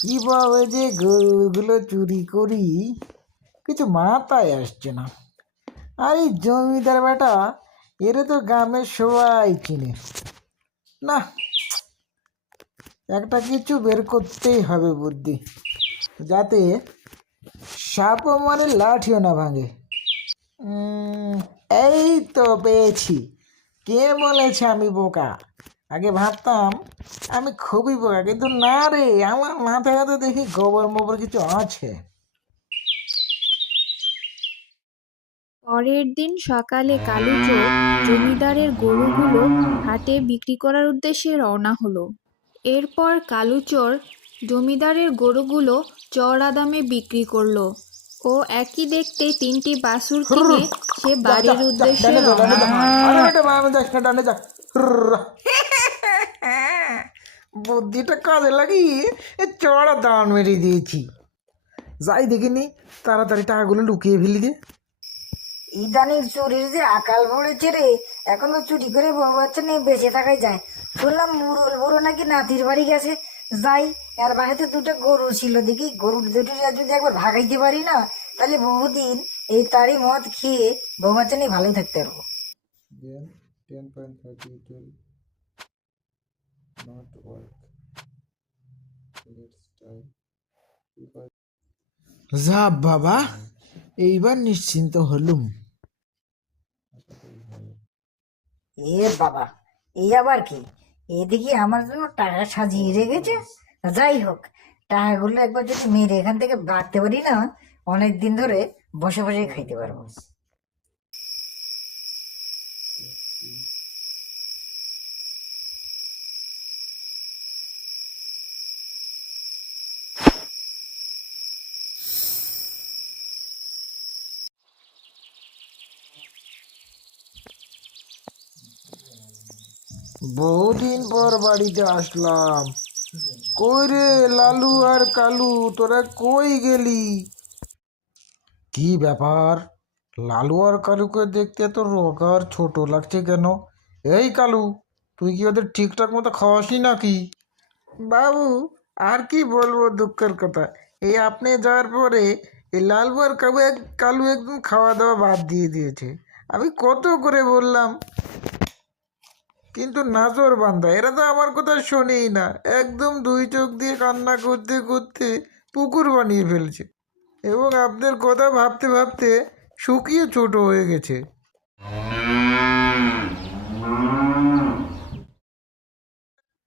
কিভাবে যে গরুগুলো চুরি করি কিছু মাথায় আসছে না। আর এই জমিদার বেটা, এরে তো গ্রামের সবাই চিনে। না, একটা কিছু বের করতেই হবে বুদ্ধি, যাতে সাপও মারে লাঠিও না ভাঙে। এই তো পেয়েছি। কে বলেছে আমি বোকা? আগে ভাবতাম আমি খুবই বোকা, কিন্তু না রে, আমার মাথায় তো দেখি গোবর মোবর কিছু আছে। পরের দিন সকালে কালু চোর জমিদারের গরুগুলো হাটে বিক্রি করার উদ্দেশ্যে রওনা হলো। এরপর কালু চোর জমিদারের গরুগুলো চড়া দামে বিক্রি করলো ও একই দেখতে 3টি বাছুর কিনে সে যা যা বাড়ির যা, উদ্দেশ্যে ডানে যা, ডানে রওনা যা। হয়। আরে বেটা, বামে যাস না, ডানে যা। হুররা। বুদ্ধিটা কাজে লাগিয়ে চড়া দান মেরে দিয়েছি। যাই দেখিনি, তাড়াতাড়ি টাকাগুলো লুকিয়ে ফেলি দে। ইদানিং চুরির যে আকাল পড়েছে রে, এখন তো চুরি করে বউ বাচ্চা নিয়ে বেঁচে থাকাই যায়। শুনলাম মুরুল বুড়ো নাকি নাতির বাড়ি গেছে। যাই, আর বাড়িতে দুটো গরু ছিল, দেখি গরুর দুটো যদি একবার ভাগাইতে পারি না, তাহলে বহুদিন এই তারই মদ খেয়ে বউ বাচ্চা নিয়ে ভালোই থাকতে পারবো। যা বাবা, এইবার নিশ্চিন্ত হলুম। এ বাবা, এই আবার কি? এদিকে আমার জন্য টাকা সাজিয়ে রেখেছে। যাই হোক, টাকাগুলো একবার যদি মেরে এখান থেকে বাড়তে পারি না, অনেক দিন ধরে বসে বসে খাইতে পারবো। বহুদিন পর বাড়িতে আসলাম। কই রে লালু আর কালু, তোরা কই গেলি? কি ব্যাপার, লালু আর কালুকে দেখতে এত রোগা আর ছোট লাগছে কেন? এই কালু, তুই কি ওদের ঠিকঠাক মতো খাওয়াসনি নাকি? বাবু, আর কি বলবো দুঃখের কথা, এই আপনি যাওয়ার পরে এই লালু আর কালু একদম খাওয়া দাওয়া বাদ দিয়ে দিয়েছে। আমি কত করে বললাম, কিন্তু নাজর বান্দা, এরা তো আমার কথা শোনেই না। একদম দুই চোখ দিয়ে কান্না করতে করতে পুকুর বানিয়ে ফেলছে, এবং আপনার কথা ভাবতে ভাবতে শুকিয়ে ছোট হয়ে গেছে।